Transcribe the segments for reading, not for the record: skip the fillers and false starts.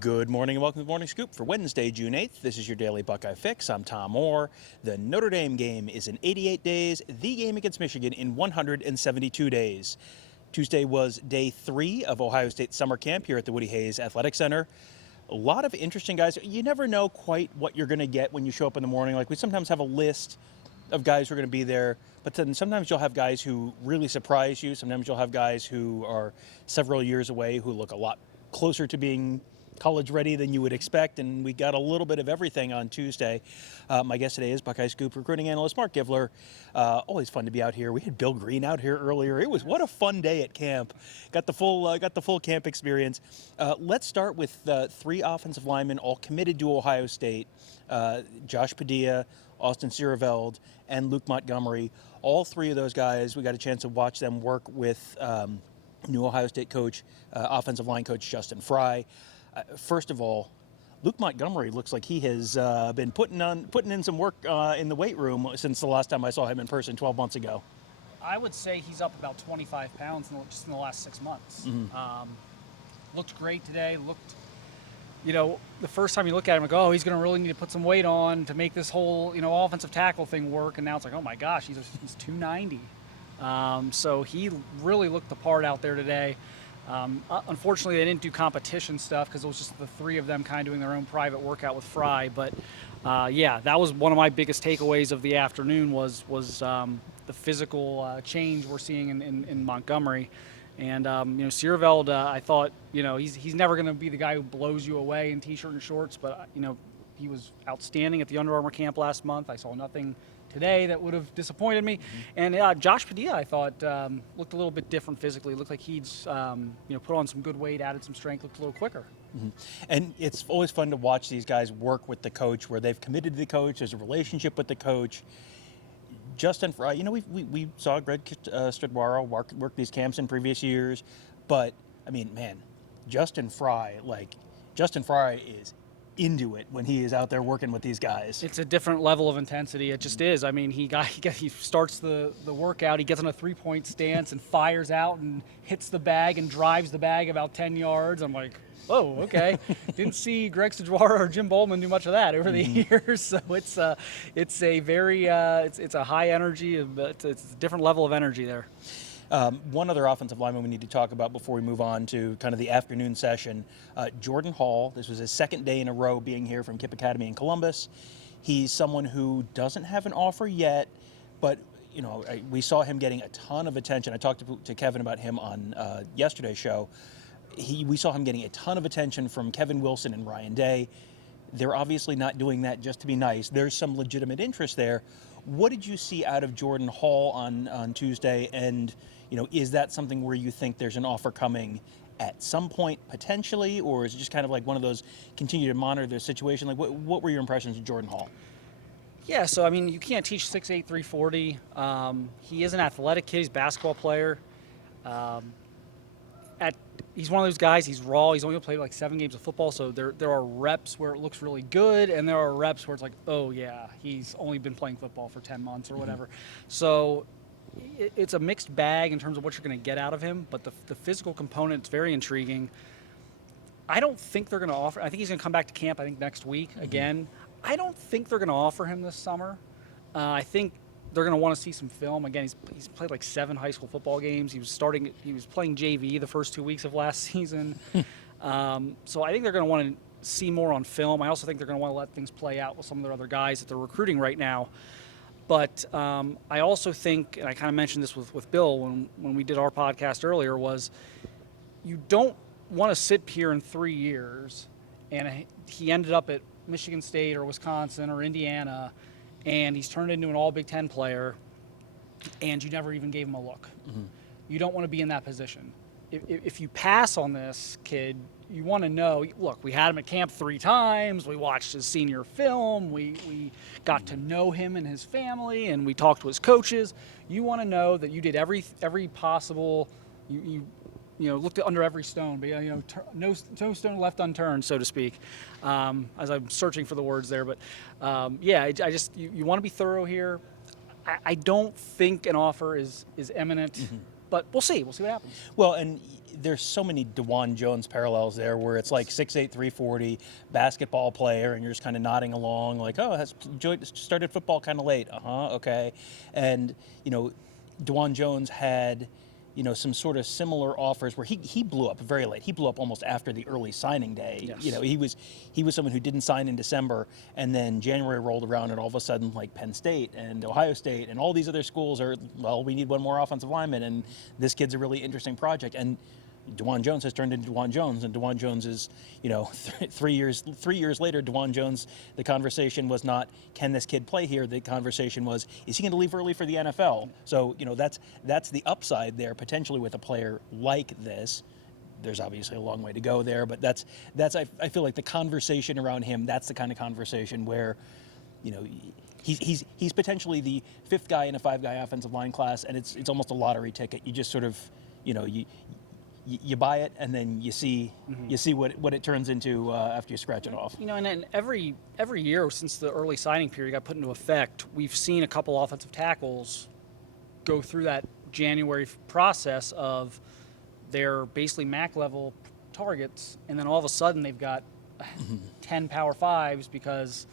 Good morning and welcome to the Morning Scoop for Wednesday, June 8th. This is your daily Buckeye fix. I'm Tom Orr. The Notre Dame game is in 88 days, the game against Michigan in 172 days. Tuesday was day 3 of Ohio State summer camp here at the Woody Hayes Athletic Center. A lot of interesting guys. You never know quite what you're going to get when you show up in the morning. Like, we sometimes have a list of guys who are going to be there, but then sometimes you'll have guys who really surprise you. Sometimes you'll have guys who are several years away who look a lot closer to being college ready than you would expect, and we got a little bit of everything on Tuesday. My guest today is Buckeye Scoop recruiting analyst Marc Givler. Always fun to be out here. We had Bill Green out here earlier. What a fun day at camp. Got the full camp experience. Let's start with 3 offensive linemen, all committed to Ohio State. Josh Padilla, Austin Siereveld, and Luke Montgomery. All 3 of those guys, we got a chance to watch them work with new Ohio State coach, offensive line coach Justin Frye. First of all, Luke Montgomery looks like he has been putting in some work in the weight room since the last time I saw him in person 12 months ago. I would say he's up about 25 pounds just in the last 6 months. Mm-hmm. Looked great today. The first time you look at him, like, oh, he's going to really need to put some weight on to make this whole, offensive tackle thing work. And now it's like, oh my gosh, he's 290. So he really looked the part out there today. Unfortunately, they didn't do competition stuff because it was just the 3 of them kind of doing their own private workout with Frye. But that was one of my biggest takeaways of the afternoon was the physical change we're seeing in Montgomery. And Siereveld, I thought he's never going to be the guy who blows you away in t-shirt and shorts, but he was outstanding at the Under Armour camp last month. I saw nothing today that would have disappointed me. Mm-hmm. And Josh Padilla, I thought, looked a little bit different physically. Looked like he's put on some good weight, added some strength, looked a little quicker. Mm-hmm. And it's always fun to watch these guys work with the coach, where they've committed to the coach, there's a relationship with the coach. Justin Frye, we saw Greg Stradwara work these camps in previous years, but I mean, man, Justin Frye is into it when he is out there working with these guys. It's a different level of intensity. It just is. I mean, he starts the workout, he gets on a 3-point stance and fires out and hits the bag and drives the bag about 10 yards. I'm like, oh, okay. Didn't see Greg Stradwara or Jim Bowman do much of that over the years. So it's a high energy, but it's a different level of energy there. One other offensive lineman we need to talk about before we move on to kind of the afternoon session, Jordan Hall. This was his 2nd day in a row being here from Kipp Academy in Columbus. He's someone who doesn't have an offer yet, but we saw him getting a ton of attention. I talked to Kevin about him on yesterday's show. We saw him getting a ton of attention from Kevin Wilson and Ryan Day. They're obviously not doing that just to be nice. There's some legitimate interest there. What did you see out of Jordan Hall on Tuesday? And is that something where you think there's an offer coming at some point potentially, or is it just kind of like one of those continue to monitor the situation? Like, what were your impressions of Jordan Hall? Yeah, so I mean, you can't teach 6'8", 340. He is an athletic kid. He's a basketball player. He's one of those guys. He's raw. He's only played like 7 games of football, so there are reps where it looks really good, and there are reps where it's like, oh yeah, he's only been playing football for 10 months or whatever. So it's a mixed bag in terms of what you're going to get out of him, but the physical component is very intriguing. I don't think they're going to offer. I think he's going to come back to camp, I think, next week again. I don't think they're going to offer him this summer. I think they're going to want to see some film. Again, he's played like 7 high school football games. He was playing JV the first 2 weeks of last season. So I think they're going to want to see more on film. I also think they're going to want to let things play out with some of their other guys that they're recruiting right now. But I also think, and I kind of mentioned this with Bill when we did our podcast earlier, was you don't want to sit here in 3 years and he ended up at Michigan State or Wisconsin or Indiana, and he's turned into an all Big Ten player, and you never even gave him a look. Mm-hmm. You don't want to be in that position. If you pass on this kid, you want to know, look, we had him at camp 3 times, we watched his senior film, we got to know him and his family, and we talked to his coaches. You want to know that you did every possible, you looked under every stone, but no stone left unturned, so to speak, as I'm searching for the words there. But you want to be thorough here. I don't think an offer is imminent. Mm-hmm. But we'll see. We'll see what happens. Well, and there's so many DeJuan Jones parallels there where it's like 6'8", 340, basketball player, and you're just kind of nodding along like, oh, has started football kind of late. Okay. And, DeJuan Jones had, some sort of similar offers where he blew up very late. He blew up almost after the early signing day. Yes. He was someone who didn't sign in December, and then January rolled around, and all of a sudden, like Penn State and Ohio State and all these other schools are, well, we need one more offensive lineman, and this kid's a really interesting project. And DeJuan Jones has turned into DeJuan Jones, and DeJuan Jones is, 3 years later, DeJuan Jones, the conversation was not, can this kid play here? The conversation was, is he going to leave early for the NFL? So, that's the upside there potentially with a player like this. There's obviously a long way to go there, but that's I feel like the conversation around him, that's the kind of conversation where, he's potentially the fifth guy in a five-guy offensive line class, and it's almost a lottery ticket. You just sort of, you buy it, and then you see what it turns into after you scratch it off. And then every year since the early signing period got put into effect, we've seen a couple offensive tackles go through that January process of their basically MAC level targets, and then all of a sudden they've got 10 Power Fives because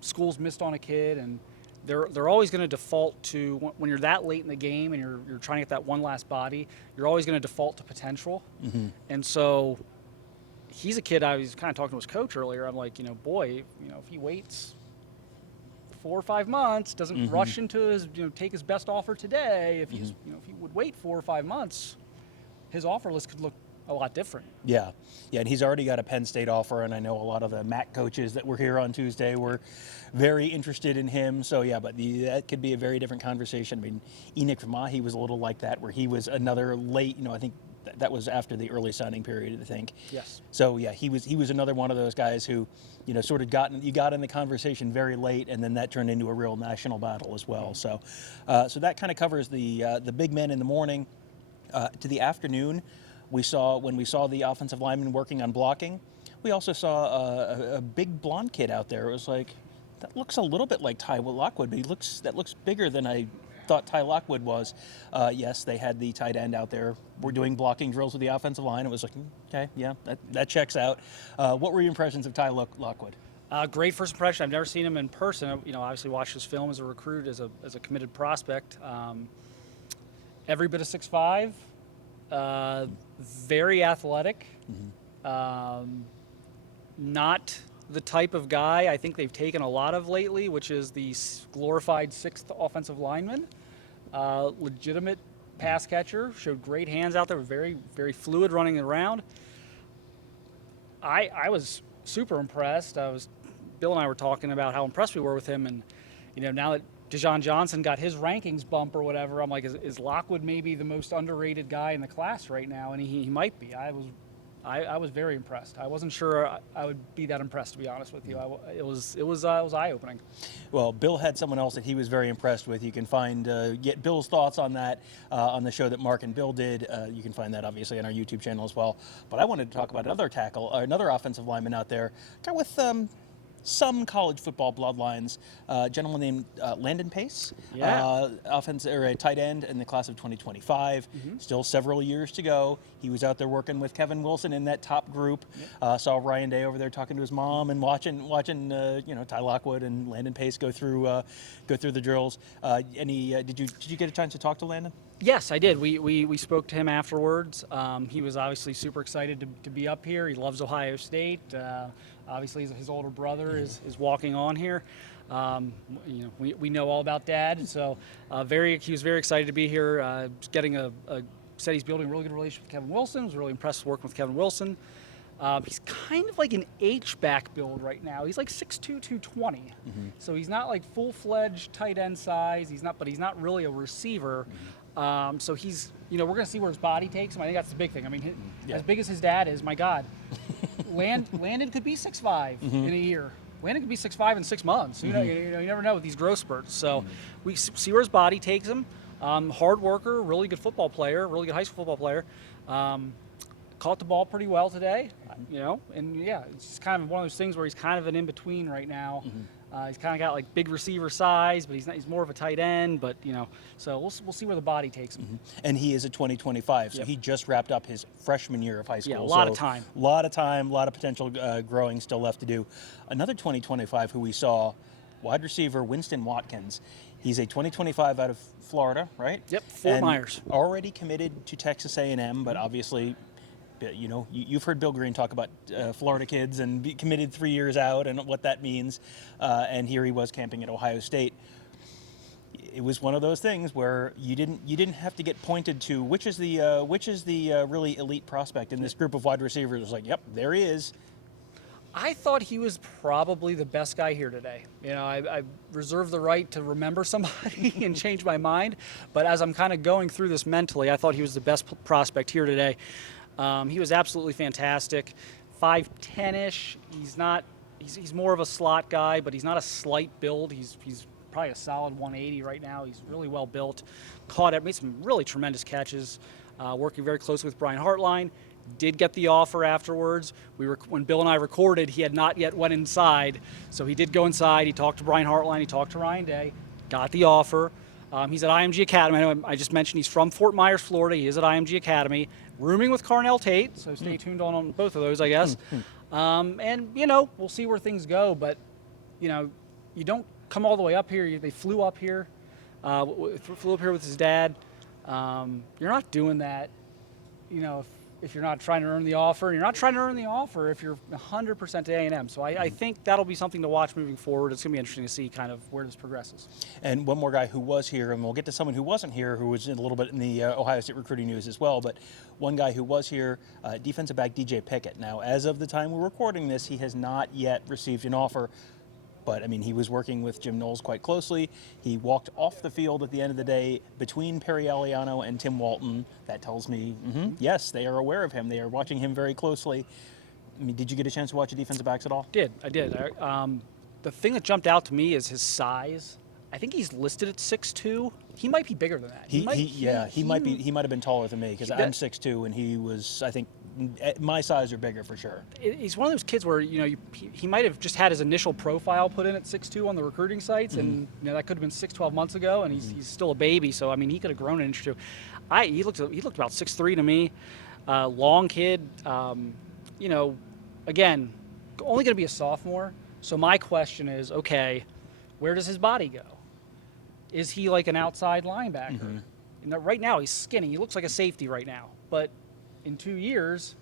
schools missed on a kid, and they're always going to default to, when you're that late in the game and you're trying to get that one last body, you're always going to default to potential. And so he's a kid. I was kind of talking to his coach earlier. I'm like, boy, if he waits 4 or 5 months, doesn't rush into his, take his best offer today. If he's, if he would wait 4 or 5 months, his offer list could look a lot different. Yeah, and he's already got a Penn State offer, and I know a lot of the MAC coaches that were here on Tuesday were very interested in him. So yeah, but that could be a very different conversation. I mean, Enoch Mahi was a little like that, where he was another late. I think that was after the early signing period, I think. Yes. So yeah, he was another one of those guys who, sort of got in the conversation very late, and then that turned into a real national battle as well. So, so that kind of covers the big men in the morning. To the afternoon, when we saw the offensive lineman working on blocking, we also saw a big blonde kid out there. It was like, that looks a little bit like Ty Lockwood, but that looks bigger than I thought Ty Lockwood was. Yes, they had the tight end out there. We're doing blocking drills with the offensive line. It was like, okay, yeah, that checks out. What were your impressions of Ty Lockwood? Great first impression. I've never seen him in person. Obviously watched his film as a recruit, as a committed prospect. Every bit of 6'5", very athletic. Not the type of guy I think they've taken a lot of lately, which is the glorified sixth offensive lineman. Legitimate pass catcher, showed great hands out there, very, very fluid running around. I was super impressed. Bill and I were talking about how impressed we were with him, and now that Dejon Johnson got his rankings bump or whatever, I'm like, is Lockwood maybe the most underrated guy in the class right now? And he might be. I was very impressed. I wasn't sure I would be that impressed, to be honest with you. It was eye-opening. Well, Bill had someone else that he was very impressed with. You can get Bill's thoughts on that on the show that Mark and Bill did. You can find that obviously on our YouTube channel as well. But I wanted to talk about another offensive lineman out there, guy with some college football bloodlines, a gentleman named Landon Pace, a tight end in the class of 2025. Still several years to go. He was out there working with Kevin Wilson in that top group. Saw Ryan Day over there talking to his mom and watching Ty Lockwood and Landon Pace go through the drills. Did you get a chance to talk to Landon? Yes, I did. We spoke to him afterwards. He was obviously super excited to be up here. He loves Ohio State. Obviously, his older brother is walking on here. We know all about Dad, so he was very excited to be here. Said he's building a really good relationship with Kevin Wilson. Was really impressed working with Kevin Wilson. He's kind of like an H-back build right now. He's like 6'2", 220. So he's not like full-fledged tight end size. But he's not really a receiver. So he's, we're going to see where his body takes him. I think that's the big thing. I mean, as big as his dad is, my God, Landon could be 6'5" in a year. Landon could be 6'5" in 6 months. You never know with these growth spurts. So we see where his body takes him. Hard worker, really good football player, really good high school football player. caught the ball pretty well today, and yeah, it's kind of one of those things where he's kind of an in-between right now. He's kind of got like big receiver size, but he's more of a tight end, but so we'll see where the body takes him. And he is a 2025, so he just wrapped up his freshman year of high school. Yeah, a lot of time. A lot of potential growing still left to do. Another 2025 who we saw, wide receiver Winston Watkins. He's a 2025 out of Florida, right? Yep, Fort Myers. Already committed to Texas A&M, but obviously, you've heard Bill Green talk about Florida kids and be committed 3 years out and what that means. And here he was camping at Ohio State. It was one of those things where you didn't have to get pointed to which is the really elite prospect in this group of wide receivers. It was like, yep, there he is. I thought he was probably the best guy here today. I reserve the right to remember somebody and change my mind. But as I'm kind of going through this mentally, I thought he was the best prospect here today. He was absolutely fantastic. 5'10-ish. He's more of a slot guy, but he's not a slight build. He's probably a solid 180 right now. He's really well built. Made some really tremendous catches, working very closely with Brian Hartline. Did get the offer afterwards. When Bill and I recorded, he had not yet went inside, so he did go inside. He talked to Brian Hartline. He talked to Ryan Day. Got the offer. He's at IMG Academy. I know I just mentioned he's from Fort Myers, Florida. He is at IMG Academy, rooming with Carnell Tate. So stay tuned on both of those, I guess. And we'll see where things go. But you don't come all the way up here. They flew up here, flew up here with his dad. You're not doing that, if you're not trying to earn the offer. And you're not trying to earn the offer if you're 100% to A&M. So I think that'll be something to watch moving forward. It's going to be interesting to see kind of where this progresses. And one more guy who was here, and we'll get to someone who wasn't here, who was in a little bit in the Ohio State recruiting news as well, but one guy who was here, defensive back DJ Pickett. Now, as of the time we're recording this, he has not yet received an offer. But, he was working with Jim Knowles quite closely. He walked off the field at the end of the day between Perry Aliano and Tim Walton. That tells me, yes, they are aware of him. They are watching him very closely. Did you get a chance to watch the defensive backs at all? I did. The thing that jumped out to me is his size. I think he's listed at 6'2". He might be bigger than that. He might have been taller than me because I'm 6'2", and he was, I think, my size or bigger for sure. He's one of those kids where he might have just had his initial profile put in at 6'2" on the recruiting sites, and that could have been 6-12 months ago, and he's still a baby. So he could have grown an inch or two. He looked about 6'3" to me. Long kid. Again, only going to be a sophomore. So my question is, okay, where does his body go? Is he like an outside linebacker? Right now he's skinny. He looks like a safety right now, but in 2 years,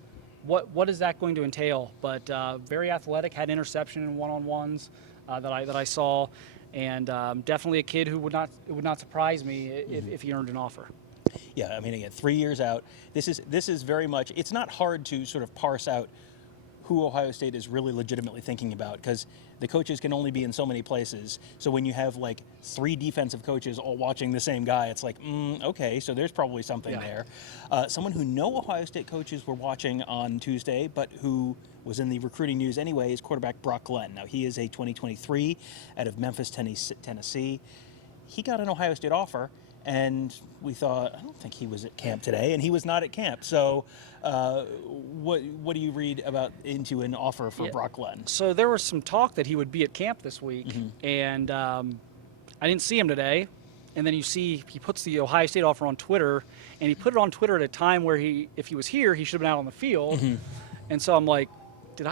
what is that going to entail? But very athletic, had interception in one-on-ones that I saw, and definitely a kid who it would not surprise me if he earned an offer. Yeah, again, 3 years out. This is very much. It's not hard to sort of parse out who Ohio State is really legitimately thinking about, because the coaches can only be in so many places. So when you have like 3 defensive coaches all watching the same guy, it's like, okay, so there's probably something there. Someone who no Ohio State coaches were watching on Tuesday, but who was in the recruiting news anyway, is quarterback Brock Glenn. Now, he is a 2023 out of Memphis, Tennessee. He got an Ohio State offer, and we thought, I don't think he was at camp today, and he was not at camp. So what do you read into an offer for Brock Glenn? So there was some talk that he would be at camp this week, and I didn't see him today. And then you see he puts the Ohio State offer on Twitter, and he put it on Twitter at a time where if he was here, he should have been out on the field. And so I'm like, did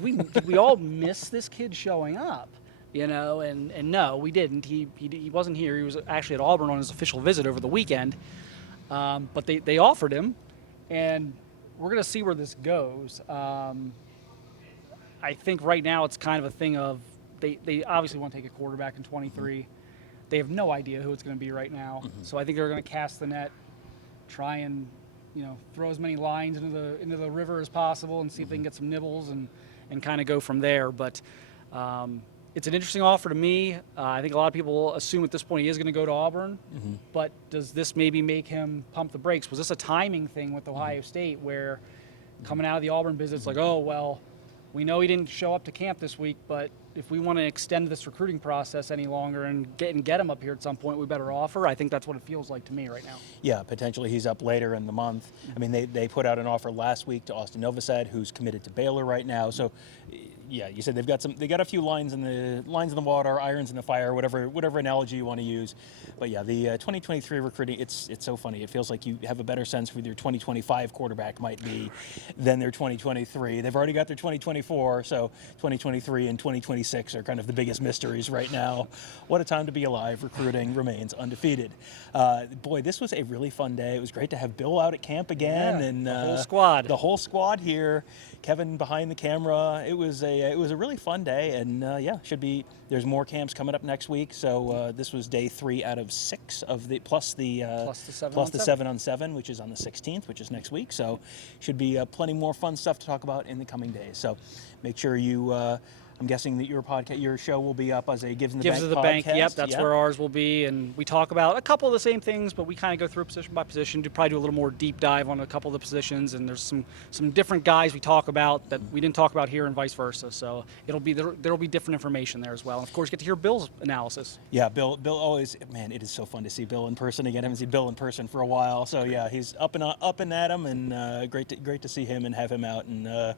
we all miss this kid showing up? And no, we didn't. He wasn't here. He was actually at Auburn on his official visit over the weekend. But they offered him, and we're going to see where this goes. I think right now it's kind of a thing of they obviously want to take a quarterback in 23. They have no idea who it's going to be right now. So I think they're going to cast the net, try and throw as many lines into the river as possible, and see if they can get some nibbles and kind of go from there. But it's an interesting offer to me. I think a lot of people assume at this point he is going to go to Auburn, but does this maybe make him pump the brakes? Was this a timing thing with Ohio State where coming out of the Auburn visit, it's like, oh, well, we know he didn't show up to camp this week, but if we want to extend this recruiting process any longer and get him up here at some point, we better offer. I think that's what it feels like to me right now. Yeah, potentially he's up later in the month. I mean, they put out an offer last week to Austin Novosad, who's committed to Baylor right now. So, yeah, you said they got a few lines in the water, irons in the fire, whatever analogy you want to use. But yeah, the 2023 recruiting, it's so funny. It feels like you have a better sense who their 2025 quarterback might be than their 2023. They've already got their 2024, so 2023 and 2026 are kind of the biggest mysteries right now. What a time to be alive. Recruiting remains undefeated. Boy, this was a really fun day. It was great to have Bill out at camp again, and the whole squad. The whole squad here. Kevin behind the camera. It was a really fun day, and should be. There's more camps coming up next week. So this was day 3 out of 6 of the plus the 7-on-7, which is on the 16th, which is next week. So should be plenty more fun stuff to talk about in the coming days. So make sure you. I'm guessing that your show will be up as a Gives in the Bank podcast. Yep, that's where ours will be, and we talk about a couple of the same things, but we kind of go through position by position to probably do a little more deep dive on a couple of the positions. And there's some different guys we talk about that we didn't talk about here, and vice versa. So there'll be different information there as well. And of course, get to hear Bill's analysis. Yeah, Bill always, man, it is so fun to see Bill in person again. I haven't seen Bill in person for a while, so yeah, he's up and at him, and great to see him and have him out and.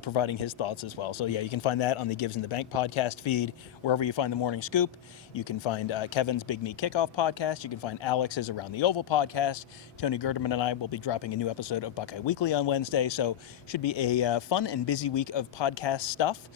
Providing his thoughts as well. So yeah, you can find that on the Gives in the Bank podcast feed, wherever you find the Morning Scoop. You can find Kevin's Big Meat Kickoff podcast. You can find Alex's Around the Oval podcast. Tony Gerderman and I will be dropping a new episode of Buckeye Weekly on Wednesday, so should be a fun and busy week of podcast stuff.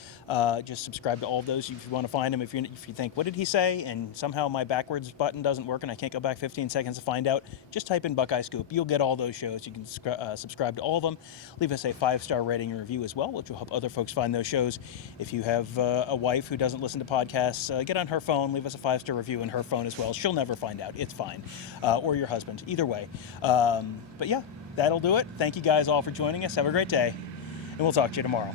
Just subscribe to all of those if you want to find them. If you think, what did he say? And somehow my backwards button doesn't work and I can't go back 15 seconds to find out, just type in Buckeye Scoop. You'll get all those shows. You can subscribe to all of them. Leave us a 5-star rating and review as well, which will help other folks find those shows. If you have a wife who doesn't listen to podcasts, get on her phone, leave us a 5-star review in her phone as well. She'll never find out. It's fine. Or your husband. Either way. But yeah, that'll do it. Thank you guys all for joining us. Have a great day, and we'll talk to you tomorrow.